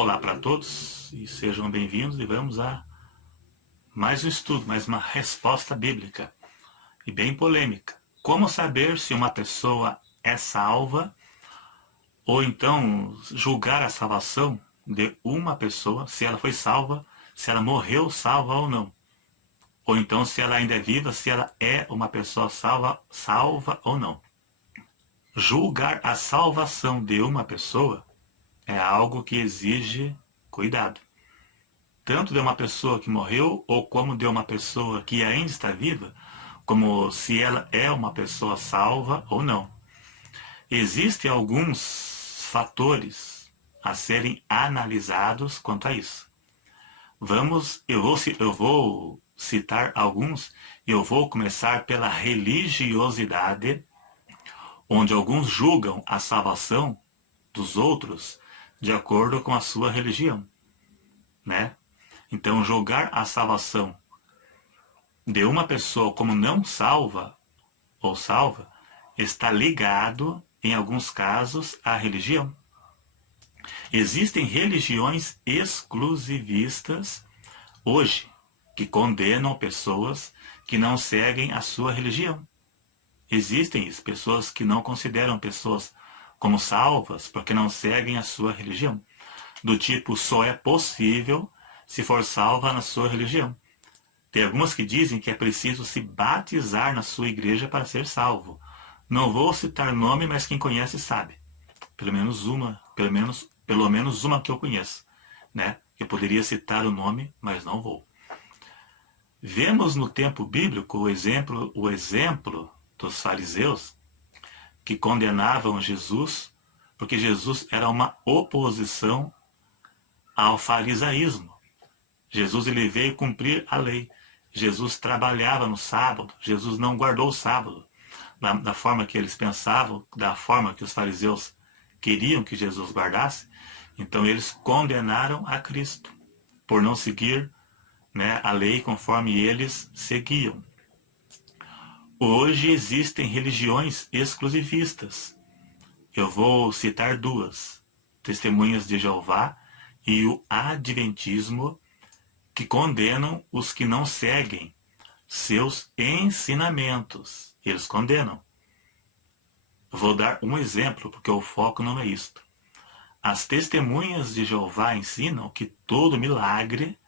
Olá para todos e sejam bem-vindos e vamos a mais um estudo, mais uma resposta bíblica e bem polêmica. Como saber se uma pessoa é salva ou então julgar a salvação de uma pessoa, se ela foi salva, se ela morreu salva ou não. Ou então se ela ainda é viva, se ela é uma pessoa salva ou não. Julgar a salvação de uma pessoa é algo que exige cuidado. Tanto de uma pessoa que morreu, ou como de uma pessoa que ainda está viva, como se ela é uma pessoa salva ou não. Existem alguns fatores a serem analisados quanto a isso. Eu vou citar alguns, e eu vou começar pela religiosidade, onde alguns julgam a salvação dos outros de acordo com a sua religião, né? Então, julgar a salvação de uma pessoa como não salva ou salva está ligado, em alguns casos, à religião. Existem religiões exclusivistas hoje que condenam pessoas que não seguem a sua religião. Existem pessoas que não consideram pessoas como salvas porque não seguem a sua religião. Do tipo, só é possível se for salva na sua religião. Tem algumas que dizem que é preciso se batizar na sua igreja para ser salvo. Não vou citar nome, mas quem conhece sabe. Pelo menos uma que eu conheço, né? Eu poderia citar o nome, mas não vou. Vemos no tempo bíblico o exemplo dos fariseus que condenavam Jesus, porque Jesus era uma oposição ao farisaísmo. Jesus ele veio cumprir a lei. Jesus trabalhava no sábado. Jesus não guardou o sábado da forma que eles pensavam, da forma que os fariseus queriam que Jesus guardasse. Então eles condenaram a Cristo por não seguir, né, a lei conforme eles seguiam. Hoje existem religiões exclusivistas. Eu vou citar duas: Testemunhas de Jeová e o Adventismo, que condenam os que não seguem seus ensinamentos. Eles condenam. Vou dar um exemplo, porque o foco não é isto. As Testemunhas de Jeová ensinam que todo milagre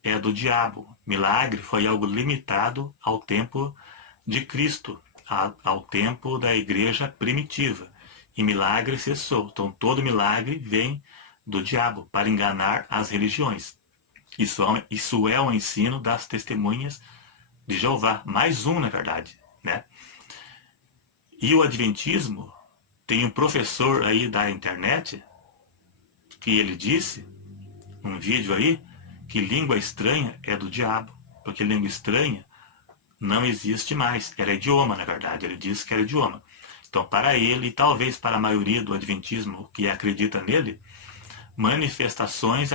é do diabo. Milagre foi algo limitado ao tempo de Cristo, ao tempo da igreja primitiva. E milagre cessou. Então todo milagre vem do diabo para enganar as religiões. Isso é o ensino das Testemunhas de Jeová. Mais um, na verdade, né? E o Adventismo, tem um professor aí da internet que ele disse, num vídeo aí, que língua estranha é do diabo, porque língua estranha não existe mais. Era idioma, na verdade. Ele disse que era idioma. Então, para ele, e talvez para a maioria do Adventismo que acredita nele, manifestações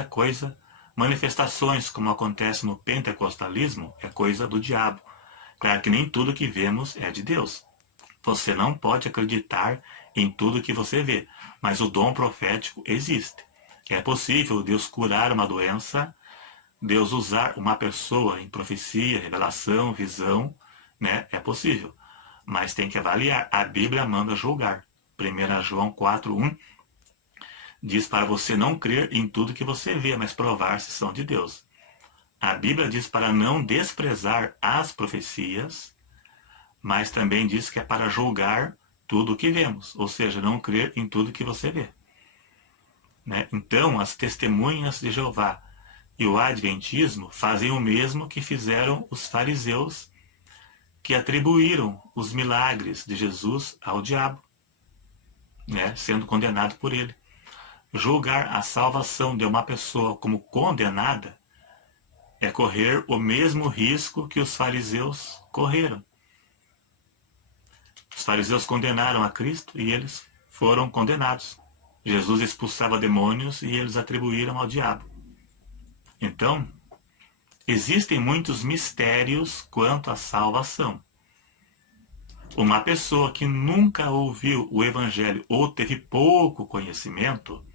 como acontece no pentecostalismo, é coisa do diabo. Claro que nem tudo que vemos é de Deus. Você não pode acreditar em tudo que você vê, mas o dom profético existe. É possível Deus curar uma doença, Deus usar uma pessoa em profecia, revelação, visão, né? É possível. Mas tem que avaliar. A Bíblia manda julgar. 1 João 4:1 diz para você não crer em tudo que você vê, mas provar se são de Deus. A Bíblia diz para não desprezar as profecias, mas também diz que é para julgar tudo o que vemos, ou seja, não crer em tudo que você vê, né? Então, as Testemunhas de Jeová e o Adventismo fazem o mesmo que fizeram os fariseus, que atribuíram os milagres de Jesus ao diabo, né, sendo condenado por ele. Julgar a salvação de uma pessoa como condenada é correr o mesmo risco que os fariseus correram. Os fariseus condenaram a Cristo e eles foram condenados. Jesus expulsava demônios e eles atribuíram ao diabo. Então, existem muitos mistérios quanto à salvação. Uma pessoa que nunca ouviu o Evangelho ou teve pouco conhecimento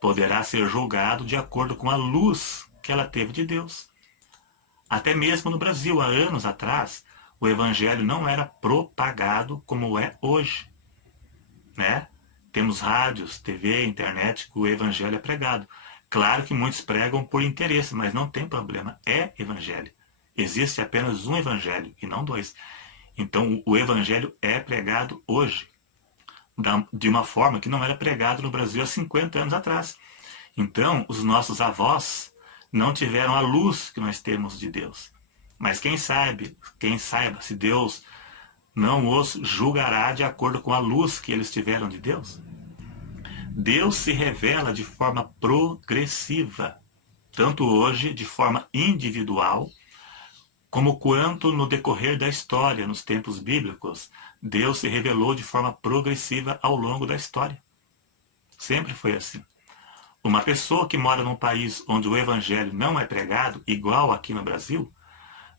poderá ser julgado de acordo com a luz que ela teve de Deus. Até mesmo no Brasil, há anos atrás, o Evangelho não era propagado como é hoje, né? Temos rádios, TV, internet, que o Evangelho é pregado. Claro que muitos pregam por interesse, mas não tem problema, é Evangelho. Existe apenas um Evangelho e não dois. Então o Evangelho é pregado hoje, de uma forma que não era pregado no Brasil há 50 anos atrás. Então os nossos avós não tiveram a luz que nós temos de Deus. Mas quem saiba se Deus não os julgará de acordo com a luz que eles tiveram de Deus. Deus se revela de forma progressiva, tanto hoje de forma individual, como quanto no decorrer da história, nos tempos bíblicos, Deus se revelou de forma progressiva ao longo da história. Sempre foi assim. Uma pessoa que mora num país onde o Evangelho não é pregado, igual aqui no Brasil,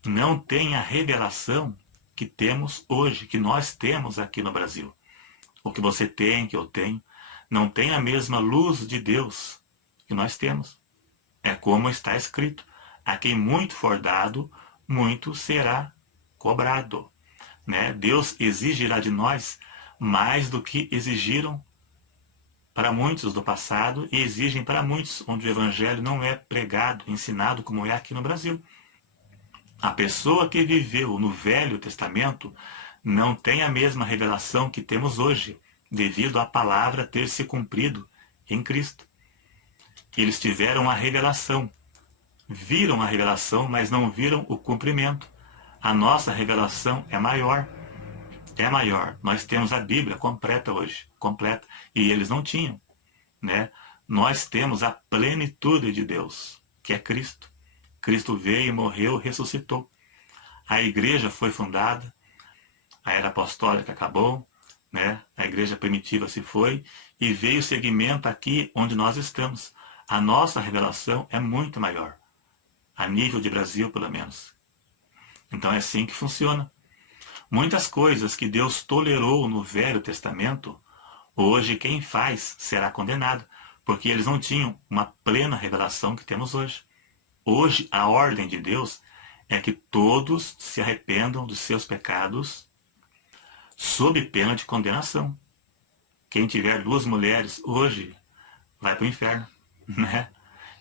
não tem a revelação que temos hoje, que nós temos aqui no Brasil. O que você tem, que eu tenho, não tem a mesma luz de Deus que nós temos. É como está escrito: a quem muito for dado, muito será cobrado. Né? Deus exigirá de nós mais do que exigiram para muitos do passado e exigem para muitos onde o Evangelho não é pregado, ensinado como é aqui no Brasil. A pessoa que viveu no Velho Testamento não tem a mesma revelação que temos hoje, devido à palavra ter se cumprido em Cristo. Eles tiveram a revelação, viram a revelação, mas não viram o cumprimento. A nossa revelação é maior. É maior. Nós temos a Bíblia completa hoje, completa, e eles não tinham, né? Nós temos a plenitude de Deus, que é Cristo. Cristo veio, morreu, ressuscitou. A igreja foi fundada, a era apostólica acabou, né? A igreja primitiva se foi e veio o segmento aqui onde nós estamos. A nossa revelação é muito maior, a nível de Brasil pelo menos. Então é assim que funciona. Muitas coisas que Deus tolerou no Velho Testamento, hoje quem faz será condenado, porque eles não tinham uma plena revelação que temos hoje. Hoje a ordem de Deus é que todos se arrependam dos seus pecados sob pena de condenação. Quem tiver 2 mulheres hoje vai para o inferno, né?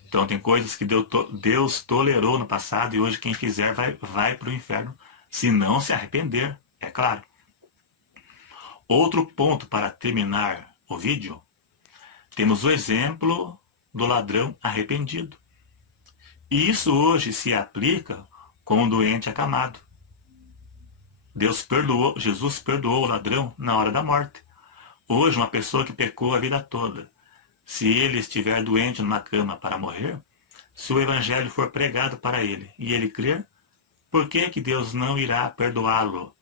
Então tem coisas que Deus tolerou no passado e hoje quem fizer vai para o inferno, se não se arrepender, é claro. Outro ponto para terminar o vídeo, temos o exemplo do ladrão arrependido. E isso hoje se aplica com o doente acamado. Jesus perdoou o ladrão na hora da morte. Hoje uma pessoa que pecou a vida toda, se ele estiver doente numa cama para morrer, se o Evangelho for pregado para ele e ele crer, por que que Deus não irá perdoá-lo?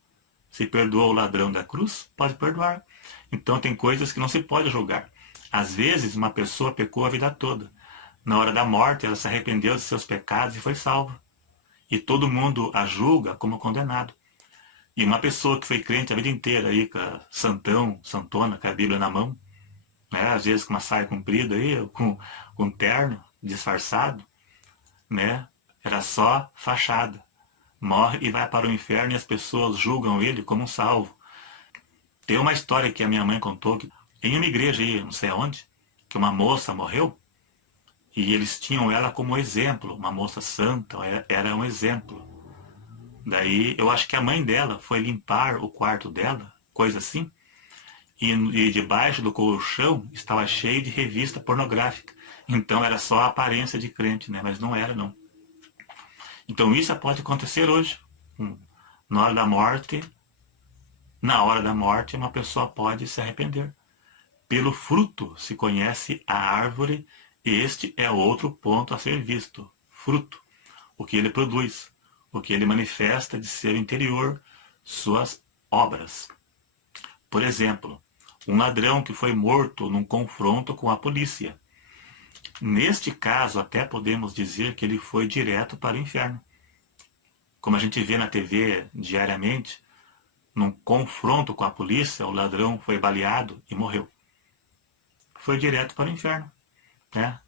Se perdoou o ladrão da cruz, pode perdoar. Então tem coisas que não se pode julgar. Às vezes uma pessoa pecou a vida toda. Na hora da morte ela se arrependeu de seus pecados e foi salva. E todo mundo a julga como condenado. E uma pessoa que foi crente a vida inteira, aí, com a santão, santona, com a Bíblia na mão, né, às vezes com uma saia comprida, aí, com um terno disfarçado, né, era só fachada. Morre e vai para o inferno e as pessoas julgam ele como um salvo. Tem uma história que a minha mãe contou, que em uma igreja aí, não sei aonde, que uma moça morreu e eles tinham ela como exemplo, uma moça santa, era um exemplo. Daí eu acho que a mãe dela foi limpar o quarto dela, coisa assim, e debaixo do colchão estava cheio de revista pornográfica. Então era só a aparência de crente, né? Mas não era, não. Então isso pode acontecer hoje. Na hora da morte, uma pessoa pode se arrepender. Pelo fruto se conhece a árvore, e este é outro ponto a ser visto. Fruto, o que ele produz, o que ele manifesta de seu interior, suas obras. Por exemplo, um ladrão que foi morto num confronto com a polícia. Neste caso, até podemos dizer que ele foi direto para o inferno. Como a gente vê na TV diariamente, num confronto com a polícia, o ladrão foi baleado e morreu. Foi direto para o inferno. né?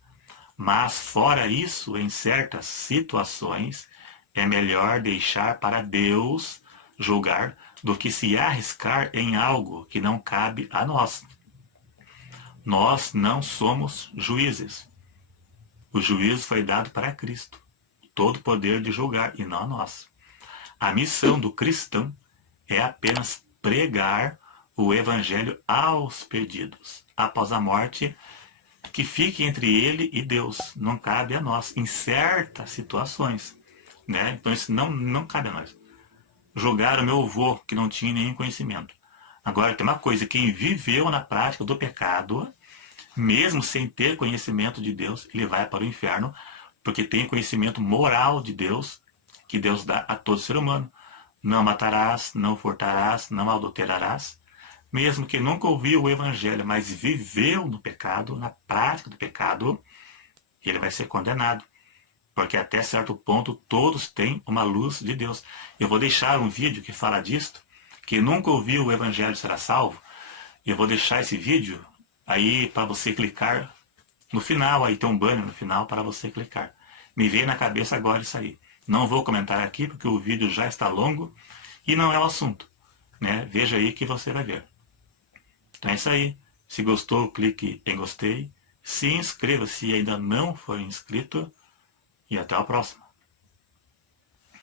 Mas fora isso, em certas situações, é melhor deixar para Deus julgar do que se arriscar em algo que não cabe a nós. Nós não somos juízes. O juízo foi dado para Cristo, todo o poder de julgar, e não a nós. A missão do cristão é apenas pregar o evangelho aos perdidos. Após a morte, que fique entre ele e Deus. Não cabe a nós, em certas situações. Né? Então isso não cabe a nós. Julgaram meu avô, que não tinha nenhum conhecimento. Agora tem uma coisa, quem viveu na prática do pecado, mesmo sem ter conhecimento de Deus, ele vai para o inferno, porque tem conhecimento moral de Deus, que Deus dá a todo ser humano. Não matarás, não furtarás, não adulterarás. Mesmo que nunca ouviu o evangelho, mas viveu no pecado, na prática do pecado, ele vai ser condenado. Porque até certo ponto todos têm uma luz de Deus. Eu vou deixar um vídeo que fala disto, que nunca ouviu o evangelho será salvo. Eu vou deixar esse vídeo aí para você clicar no final, aí tem um banner no final para você clicar. Me veio na cabeça agora isso aí. Não vou comentar aqui porque o vídeo já está longo e não é o assunto, né? Veja aí que você vai ver. Então é isso aí. Se gostou, clique em gostei. Se inscreva se ainda não for inscrito. E até a próxima.